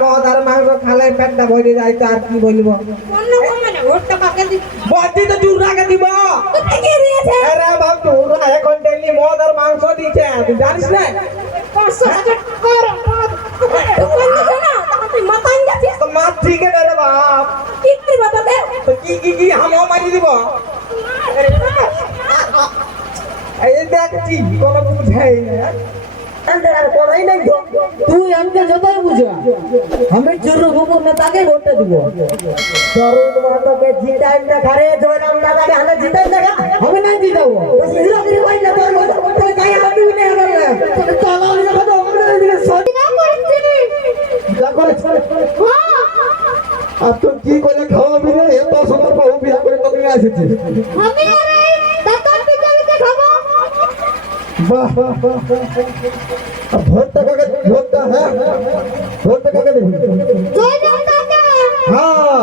মদ আর মাংস খালে পেটটা ভরে যায় তো আর কি বলবো। বলছি তো চুরাকে দিব। আরে বাপ চুরা এখন ডেলি মদ আর মাংস দিচ্ছে, তুই জানিস না? মাছ ঠিক আছে রে বাপ, কি কি কি হামও মারি দিব। এই দেখছি কোনো বুঝাই না, তুই আমাকে যতই বুঝা আমি চুরু ভুকুর নেতাকে ভোটটা দিব। তরুণ মাতাকে জিতাই না ঘরে জয়রাম দাদাকে হাতে জিতাই না আমি নাই জিতাবো। সিরা করে কই না তোর মত কোথায় কাই হাতে উঠে গেল তোর চালাও না কত আমরা এদিকে সরি না করছিনি যা করে আর তুই কি করে খাওয়াবি রে? এত সুন্দর পাবো বিয়া করে তো নিয়ে আসিস। আমি আরে দাঁতার দিকে খাবো। বাহ ভোটটা কাকে ভোটটা হ্যাঁ ভোটটা কাকে দিবি? জয়রাম দাদা হ্যাঁ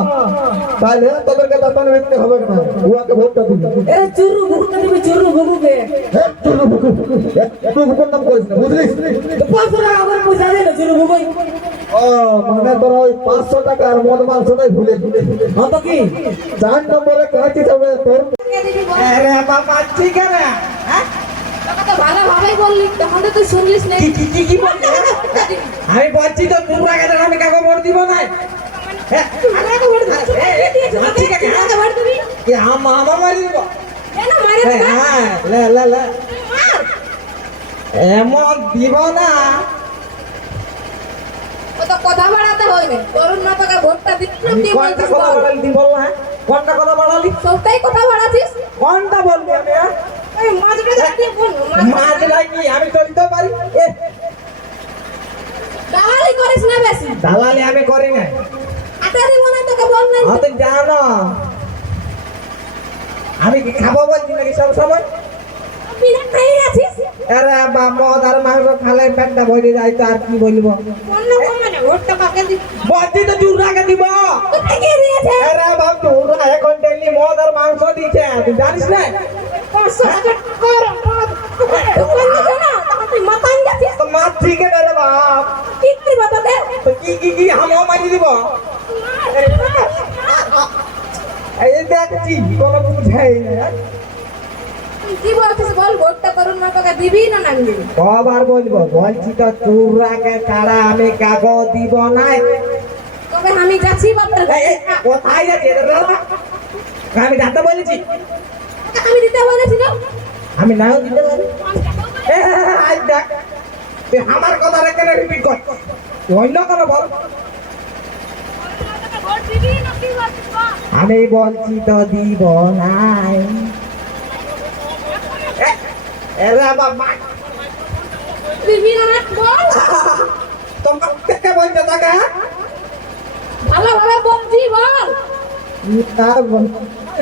তাহলে তোদেরকে দাঁতান দেখতে হবে না, উয়াকে ভোটটা দিবি। এ চুরু ভুকুকে দিবি, চুরু ভুকুকে। হ্যাঁ চুরু ভুকু একটু ভুকুর নাম করিস না বুঝলিস? 500 টাকা আমার পয়সা দে না চুরু ভুকুই। ও মানে তোর ওই 500 টাকা আর মদ মাংসটাই ভুলে হ্যাঁ তো কি 4 নম্বরে কাটি যাবে তোর। আরে বাবা ঠিক আছে। হ্যাঁ তোকে তো ভালোভাবেই বললি, তখন তো তুই শুনলিস না। কি কি কি কি বললি? আমি বলছি তো তোমরা গেলে আমি কাকে ভোট দিব না। হ্যাঁ আমাকে ভোট দিবি, ঠিক আছে আমাকে ভোট দিবি। কি আমা মারি দিব। কেন মারে হ্যাঁ লে লে লে এমন দিব না। ও তো কথা বাড়াতে হইবে। তরুণ মাতাকে ভোটটা দিবি না, আমি কি কোনটা বলছিস কথা বল? বাড়ালি তুই বল না? কোনটা কথা বাড়ালি? সবটাই কথা বাড়াছিস। কোনটা বলবি আমি? হ্যাঁ? এই মাঝটা দাঁড়িয়ে বল, মাছ লাগি আমি চলতে পারি। দালালি করিস না বেশি। দালালি আমি করি না। আটা দিব না তোকে বল নাই। তুই জানো আমি কি খাবো বলছি নাকি সব সময়? বিনা খাই আছিস। আরে মদ আর মাংস খালে পেটটা ভরে যায় তো আর কি বলবো। অন্য মানে ভোটটা কাকে দিবি? বলছি তো চুরাকে দিব। কোথায় গিয়ে দিয়েছে? আরে বাপ চুরা এখন ডেলি মদ আর মাংস দিচ্ছে, তুই জানিস না? 500 টাকা কর। তুই বললি না, তখন তুই মাতান যাচ্ছিস। তো মাছ ঠিক আছে রে বাপ, কি করবি তোকে? তো কি কি কি হামও মারি দিব। এই দেখছি কোনো বুঝাই না। তুই কি বলছিস বল, ভোটটা তরুণ মাতাকে দিবি না না দিবি? কবার বলবো? বলছি তো চুরাকে ছাড়া আমি কাগজ দিব না। তবে আমি যাচ্ছি বাপের এই, এই, কোথায় যাচ্ছি রে বাবা? আমি যাতে বলেছি, আমি দিতে বলেছি না। আমি নাও দিতে পারি। আজ দেখ তুই আমার কথা রেখে রিপিট কর, তুই অন্য কোনো বল। ভোট দিবি না কি বলছিস বল? আমি বলছি তো দিব নাই। এরা বাবা দিবি না না বল। তোমার থেকে বলতে থাকে। ভালোভাবে বলছি বল। তার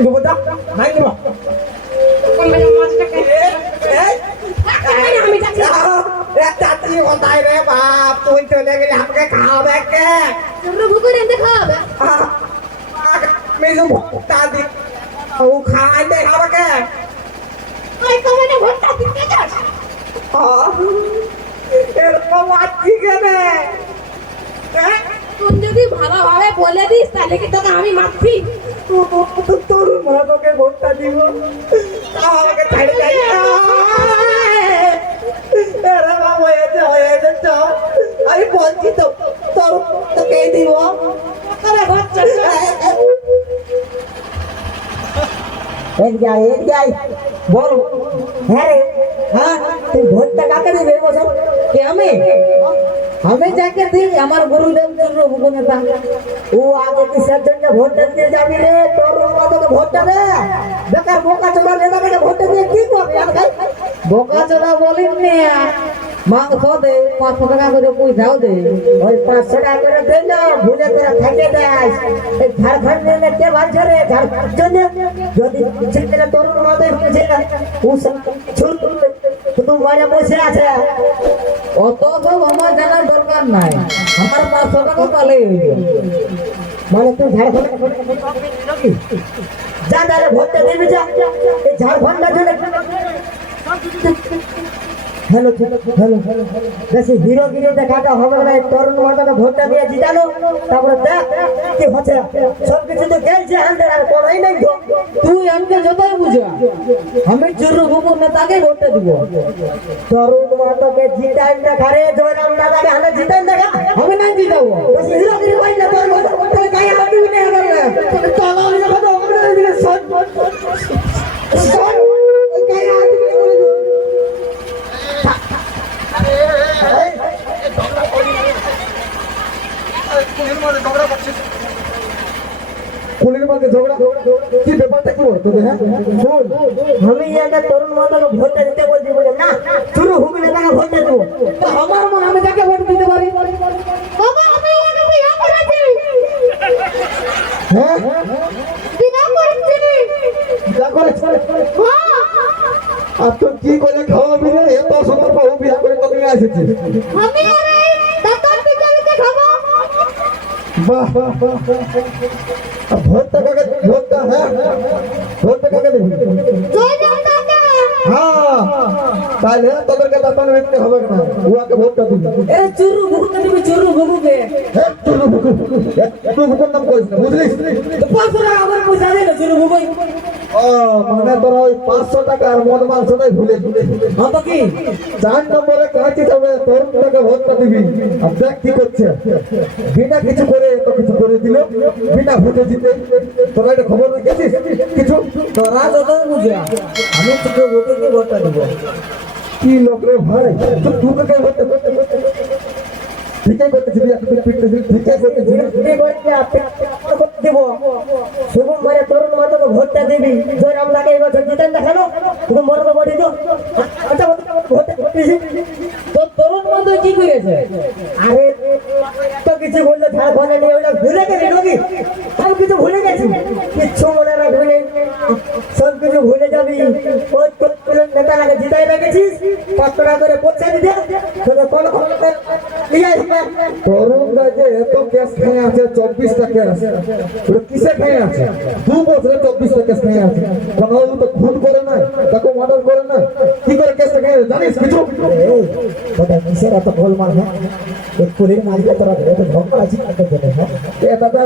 দেবো দাও নাই দেবো। মানে মাছটাকে আমি যাচ্ছি। চাচি কোথায় রে বাপ? তুই চলে গেলে আমাকে খাওয়াবে কে? তোমরা ভুকুর এনে খাওয়াবে। আমি তো ভোটটা দি, ও খাওয়াই দে আমাকে। ওই কমনে ভোটটা দিতে যাস। এরকম আছি কেনে? তুই যদি ভালোভাবে বলে দিস তাহলে কি তোকে আমি মারছি? তোর মা তোকে ভোটটা দিব, তাও আমাকে ছাড়ে যাই। এরা বাবা হয়েছে চল। আমি বলছি তো তোর তোকে দিব। তবে ভোট চাইছে। এক যাই বল। হ্যাঁ রে হ্যাঁ তুই ভোটটা কাকে দিবি বছর? কে আমি যাকে দিই আমার গুরুদেব চুরু ভুকু নেতা। ও আগে কিসের জন্য ভোটটা দিয়ে যাবি রে? তোর মাতাকে ভোটটা দে। বেকার বোকা চোরা নেতাকে ভোটটা দিয়ে কি করবি? আর ভাই বোকা চোদা বলিনি, মাংস দে 500 টাকা করে পয়সাও দে। ওই 500 টাকা করে দে না, ভুলে করে থাকে দেয়। এই ঝাড়খণ্ড নিয়ে কে ভাবছে রে? ঝাড়খণ্ড জন্য যদি ছেলে তরুণ মাতাই হয়েছে না ও ছুট শুধু ঘরে বসে আছে। অত সব আমার জানার দরকার নাই, আমার 500 টাকা পালেই হইবে। মানে তুই ঝাড়খণ্ড যা তাহলে ভোটটা দিবি যা। এই ঝাড়খণ্ডের জন্য হ্যালো হ্যালো বেশি হিরোগিরি দেখাটা হবে না, এই তরুণ মাতাকে ভোটটা দিয়ে জিতালো, তারপরে দেখ কি হচ্ছে। সব কিছু তো গেলছে আনতে, আর কোনোই নাই তো। তুই আমাকে যতই বুঝা, আমি চুরু বুকুর নেতাকে ভোটটা দিব। তরুণ মাতাকে জিতাই দেখা রে, জয়রাম দাদাকে হাতে জিতাই দেখা। আমি নাই জিতাবো। বেশি হিরোগিরি করি না, তোর মতো কোথায় গায়ে হাত দিবি না এবার না। চলো আমি কথা আমরা এদিকে শট শট ওই গায়ে হাত দিবি না বলে দিও। কুলির মধ্যে ঝগড়া, কি ব্যাপারটা কি বলতো হ্যাঁ? শোন, আমি একটা তরুণ মাতাকে ভোটটা দিতে বলছি বলে না, শুরু হুক নেতাকে ভোটটা দেবো। তা আমার মন আমি যাকে ভোট দিতে পারি। বাবা আমি ওকে বিয়ে করেছি। হ্যাঁ বিয়ে করেছি। যা করে হ্যাঁ আর তুই কি করে খাওয়াবি রে? এত সুন্দর বউ বিয়া করে তো নিয়ে এসেছিস। আমি আর এই দাঁতার পিছনে খাবো। বাহ ভোটটা কাকে, ভোটটা হ্যাঁ ভোটটা কাকে দেবি? জয়রাম দাদা। হ্যাঁ তাহলে তোদেরকে দাঁতান দেখতে হবে না, উহাকে ভোটটা দিবি। এ চুরু বুকুকে দিবি, চুরু বুকুকে। একটু বুকুর নাম করিস না, বুঝলিস? 500 টাকা আমার পয়সা দে না চুরু বুকুই। ও মানে তোরা ওই 500 টাকা আর মদ মাংসটাই ভুলে হ্যাঁ তো কি? 4 নম্বরে কাঁচি যাবে, তরুণটাকে ভোটটা দিবি। আর দেখ কি করছে, বিনা কিছু করে এত কিছু করে দিল, বিনা ভোটে জিতে। তোরা এটা খবর রেখেছিস কিছু? তোরা যতই বুঝা, আমি চুরু বুকুকে ভোটটা দিব। কি লোক রে ভাই, তুই কাকে ভোটটা ঠিকই করতেছিলি, তুই পিটতেছিলি, ঠিকই করতেছিলি। হিরোগিরি করতে আপনি করতে দেবো। শুভম মানে তরুণ মাতাকে ভোটটা দিবি, জয়রাম দাকে এই বছর জিতাই দেখালো, তুমি মনে তো বলি তো। আচ্ছা ভোটটা দিছি। তো তরুণ মধ্যে কি করেছে? আরে তো কিছু বললে ঝাড়খণ্ডে নিয়ে ওইটা ভুলে গেছি নাকি? সব কিছু ভুলে গেছি, কিচ্ছু মনে রাখবি না, সব কিছু ভুলে যাবি। ওই তোর নেতা লাগে জিতাই রেখেছিস, 500 টাকা করে পয়সা দিতে, তোকে কোনো ক্ষমতা নিয়ে আসবে। তরুণ রাজে এত কেস খেয়ে আছে, 24টা কেস। ওটা কিসে খেয়ে আছে? 2 বছরে 24টা কেস খেয়ে আছে। কোনো তো খুন করে না, তাকে মার্ডার করে না, কি করে কেসটা খেয়ে আছে জানিস কিছু? ওটা কিসের এত গোলমাল? হ্যাঁ এক পুলির মালিকে তোরা এত ঝগড়া আছে এত জেনে। হ্যাঁ এ দাদা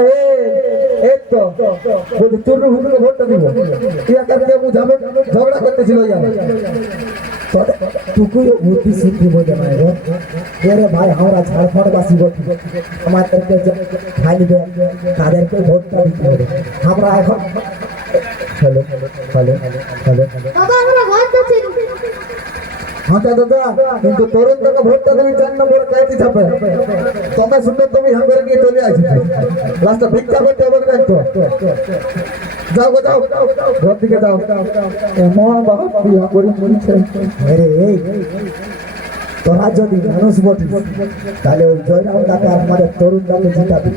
এই তো বলছি চুরু হুজুরকে ভোটটা দিব, কি আকারকে বুঝাবে? ঝগড়া করতেছিল ইয়া। টুকুই বুদ্ধি সিদ্ধি বোঝে না রে। এরে ভাই আমরা ঝাড়খণ্ডবাসী বলি, আমাদেরকে খাইবে, তাদেরকে ভোটটা দিতে হবে। আমরা এখন হ্যালো হ্যালো হ্যালো হ্যালো বাবা আমরা ভোট দিচ্ছি। হ্যাঁ দাদা, কিন্তু তরুণ তোকে ভোটটা দেবি 4 নম্বরে কাইতি ছাপে। তবে সুন্দর তুমি হাঁ করে নিয়ে চলে আসিস, লাস্টে ভিক্ষা করতে হবে না তো। যাও গো যাও, ঘর দিকে যাও। এমন বাবা বিয়া করে মরিছে। আরে এই তোরা যদি মানুষ বটিস তাহলে ওই জয়রাম দাকে আমাদের তরুণ দাকে জিতাবি,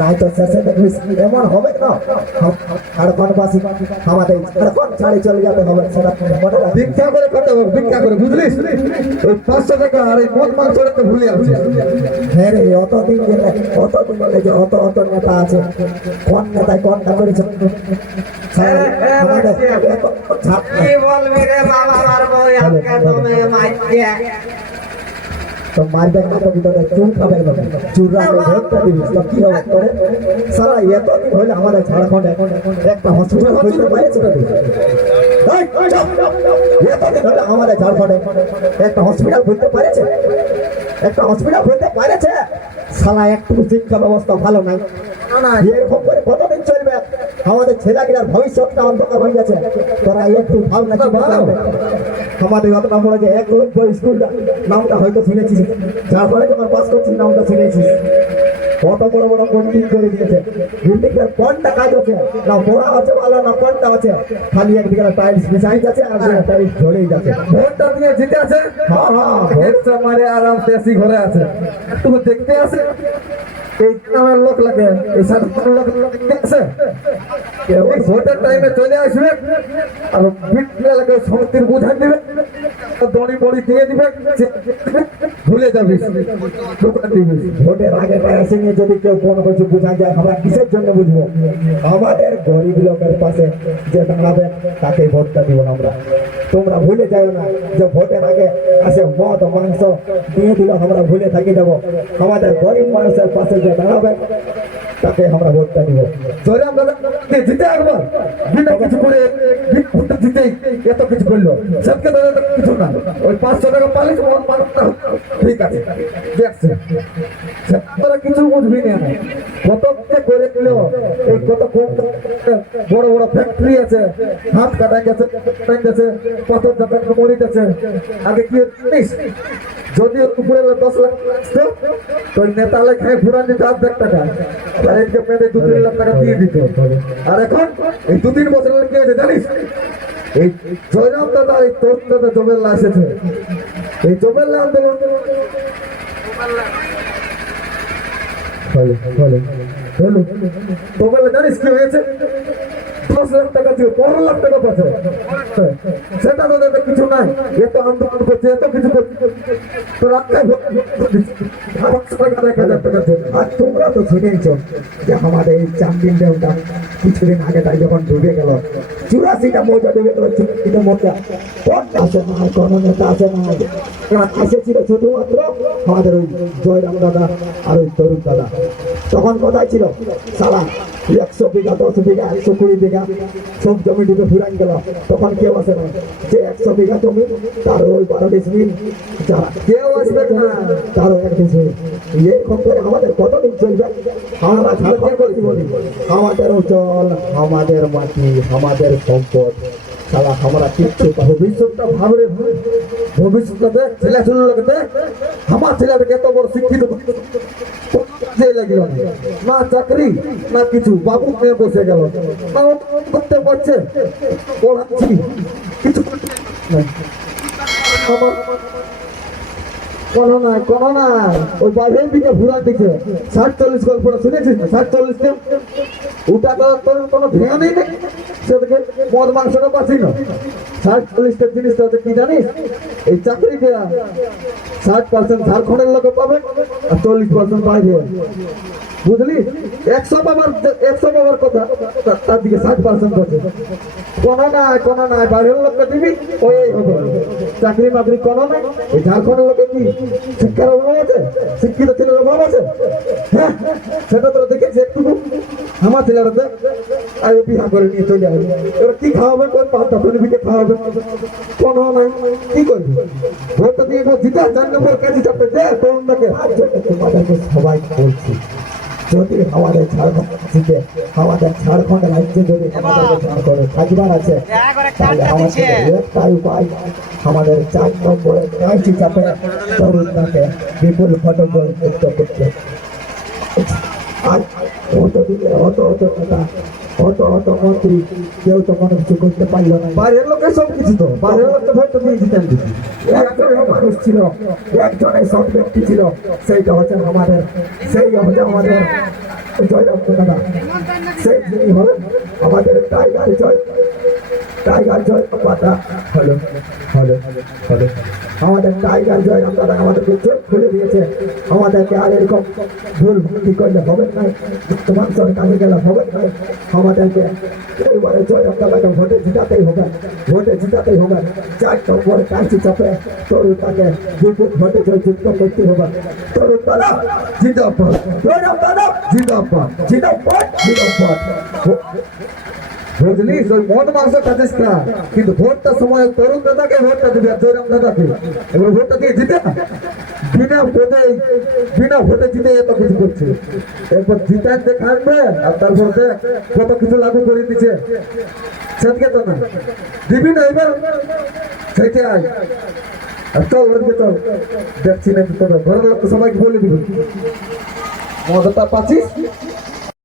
নাই তো শেষে দেখবি এমন হবে না ঝাড়খণ্ডবাসী আমাদের ঝাড়খণ্ড ছাড়ে চলে যাবে হবে, সেটা মনে রাখবি। ভিক্ষা করে খেতে হবে, ভিক্ষা করে, বুঝলিস? ওই 500 টাকা আর এই মদ মাংসটা তো ভুলে আছে। হ্যাঁ রে অতদিন গেলে অতদিন বলে যে অত অত নেতা আছে, কোন নেতায় কোনটা করেছে আমাদের ঝাড় কি বলবি রে বাবা, মারবো আজকে তুমি মাইকে। তো মারবে না তো ভিতরে চুল খাবে না, চুরা ভোটটা দিবি তো কি হবে করে? সারা এতদিন হইলে আমাদের ঝাড়খণ্ডে একটা হসপিটাল হইতে পারেছে না? এতদিন হলে আমাদের ঝাড়খণ্ডে একটা হসপিটাল হইতে পারেছে? একটা হসপিটাল হইতে পারেছে? সালা একটু শিক্ষা ব্যবস্থা ভালো নাই। এরকম করে কতদিন চলবে? আমাদের ছেলেগুলার ভবিষ্যৎটা অন্ধকার হয়ে গেছে। তোরা একটু ভাবনা চিন্তা করবে। আমাদের অতটা বড় যে 1 লক্ষ স্কুলটা নামটা হয়তো শুনেছিস, যার ফলে তোমার পাস করছিস নামটা শুনেছিস। কত বড় বড় বিল্ডিং করে দিয়েছে, বিল্ডিংয়ের কোনটা কাজ আছে না? পড়া আছে ভালো না কোনটা আছে? খালি একদিকে টাইলস বিছাই যাচ্ছে আর টাইলস ঝরেই যাচ্ছে। ভোটটা দিয়ে জিতে আছে। হ্যাঁ হ্যাঁ ভোটটা মারে আরাম সে এসি ঘরে আছে, তুমি দেখতে আসে। এই আমার লোক লাগে, এই সাধারণ লোক দেখতে আসে। ওই ভোটের টাইমে চলে আসবে আর বিটলে লাগে সমিতির বুঝা দিবে, দড়ি বড়ি দিয়ে দিবে, ভুলে যাবি দোকান দিবি। ভোটের আগে আসেনি নিয়ে যদি কেউ কোনো কিছু বোঝা যায় আমরা কিসের জন্য বুঝবো? আমাদের গরিব লোকের পাশে যে দাঁড়াবে তাকে ভোটটা দিব আমরা। তোমরা ভুলে যাও না যে ভোটের আগে আসে মদ মাংস দিয়ে দিল, আমরা ভুলে থাকি যাবো। আমাদের গরিব মানুষের পাশে যে দাঁড়াবে তাকে আমরা ভোটটা দিব। জয়রাম দাদা জিতে একবার বিনা কিছু করে জিতেই এত কিছু করলো, সবকে দাদা কিছু না, ওই 500 টাকা পালি মানুষটা ঠিক আছে দেখছে, তারা কিছু বুঝবি না। কত করে দিল, এই কত বড় বড় ফ্যাক্টরি আছে, হাত কাটা গেছে পাথর চাপা মরে গেছে। আগে কি জানিস, যদি উপরে 10 লাখ আসতো তো ওই নেতা লেখায় ঘুরা নিতে 1.5 টাকা, আর এদিকে পেঁধে 2-3 লাখ টাকা দিয়ে দিত। আর এখন এই 2-3 বছর কি হয়েছে জানিস, এই জয়রাম দাদা এই তোর দাদা জমেল্লা এসেছে, এই জমেল্লা আন্দোলন তোমরা জানিস কি হয়েছে, 10 লাখ টাকা ছিল 15 লাখ টাকা পাচ্ছে, সেটা তো কিছু নাই। এত আন্দোলন করছে, এত কিছু করছে, তো রাস্তায় আর তোমরা তো শুনেছ যে আমাদের এই চান্দিন ড্যামটা কিছুদিন আগে তাই যখন ডুবে গেল, 84টা মৌজা ডুবে গেল, 84টা মৌজা আসে না, কোনো নেতা আসে না, এসেছিল শুধুমাত্র আমাদের ওই জয়রাম দাদা আর ওই তরুণ দাদা। তখন কোথায় ছিল সারা 100 বিঘা 10 বিঘা 120 বিঘা সব জমি ডুবে ফুরাই গেল। তখন কেউ আসে না, যে 100 বিঘা জমি তার ওই 12 ডিসমিল যারা কেউ আসবে না, তারও 1 ডিসমিল। এরকম করে আমাদের কতদিন চলবে? আমরা ঝাড়খণ্ড করছি বলি আমাদের অঞ্চল, আমাদের মাটি, আমাদের সম্পদ, সারা আমরা কিচ্ছু ভবিষ্যৎটা ভাবরে ভাই, ভবিষ্যৎটা দেখ, ছেলে শুনলোকে দেখ, আমার ছেলেটাকে এত বড় শিক্ষিত লাগলো না, চাকরি না কিছু, বাবু নিয়ে বসে গেল, না করতে পারছে, পড়াচ্ছি কিছু আমার কোনো না ওই বাইরের দিকে ঘুরার দিকে 60-40 গল্পটা শুনেছিস না, 60-40 ওটা তোর কোনো ভেঙে নেই, সেটাকে মদ মাংসটা পাচ্ছি না। 60-40টা জিনিসটা হচ্ছে কি জানিস, এই চাকরি দেওয়া 60% ঝাড়খণ্ডের লোকে পাবে আর 40% বাইরে, বুঝলি? 100 পাবার কথা, তার দিকে 60% পাচ্ছে। কোনো না বাইরের লোককে দিবি ওই হবে, চাকরি বাকরি কোনো নাই। এই ঝাড়খণ্ডের লোকে কি শিক্ষার অভাব আছে, শিক্ষিত ছেলের অভাব আছে? হ্যাঁ, সেটা তোরা দেখেছি একটু। আমার ছেলেরা আর বিহা করে নিয়ে চলে যাবে, এবার কি খাওয়াবে, কোন পাঁচটা ফেরিকে খাওয়াবে, কোনো নাই। কি করবি? ভোটটা দিয়ে জিতে 4 নম্বর কাছে চাপতে দে তরুণটাকে। তোমাদেরকে সবাই বলছি, যদি আমাদের ঝাড়খণ্ড থেকে আমাদের ঝাড়খণ্ড রাজ্যে যদি আমাদেরকে ঝাড়খণ্ডে থাকবার আছে, তাহলে আমাদের একটাই উপায়, আমাদের 4 নম্বরে কাঁচি চাপে তরুণটাকে বিপুল ভোটে মুক্ত করতে। আর অত দিকে অত নেতা, অত মন্ত্রী, কেউ তো কোনো কিছু করতে পারলো না। বাইরের লোকের সব কিছু, তো বাইরের লোক তো ভোটটা দিয়ে জিতেন দিচ্ছি। একজনের মানুষ ছিল, একজনের সব ব্যক্তি ছিল, সেইটা হচ্ছে আমাদের জয়রাম দাদা। সেই যিনি হলেন আমাদের টাইগার জয় পাতা হলো আমাদের টাইগার জয়রাম দাদা আমাদেরকে চোখ খুলে দিয়েছে। আমাদেরকে আর এরকম ভুল ভুল করলে হবে না, তোমার সঙ্গে কাজে গেলে হবে না। আমাদেরকে এবারে জয়রাম দাদাকে ভোটে জিতাতেই হবে। 4 নম্বর কাঁচি চাপে তরুণটাকে বিপুল ভোটে জয়যুক্ত করতে হবে। তরুণ দাদা জিন্দাবাদ, জয়রাম দাদা জিন্দাবাদ। বুঝলি, ওই মদ মাংস খাতিস না, কিন্তু ভোটটার সময় তরুণ দাদাকে ভোটটা দিবি আর জয়রাম দাদাকে। এবার ভোটটা দিয়ে জিতে না, বিনা ভোটে জিতে এত কিছু করছে। এরপর জিতান দেখাবে আর তারপর দেখ কত কিছু লাগু করে দিচ্ছে, সেদিকে তো না দিবি না। এবার সেইটাই আর চল ওদিকে চল, দেখছি না তোর ঘরের লোক তো সবাইকে বলে দিবি মদটা পাচ্ছিস।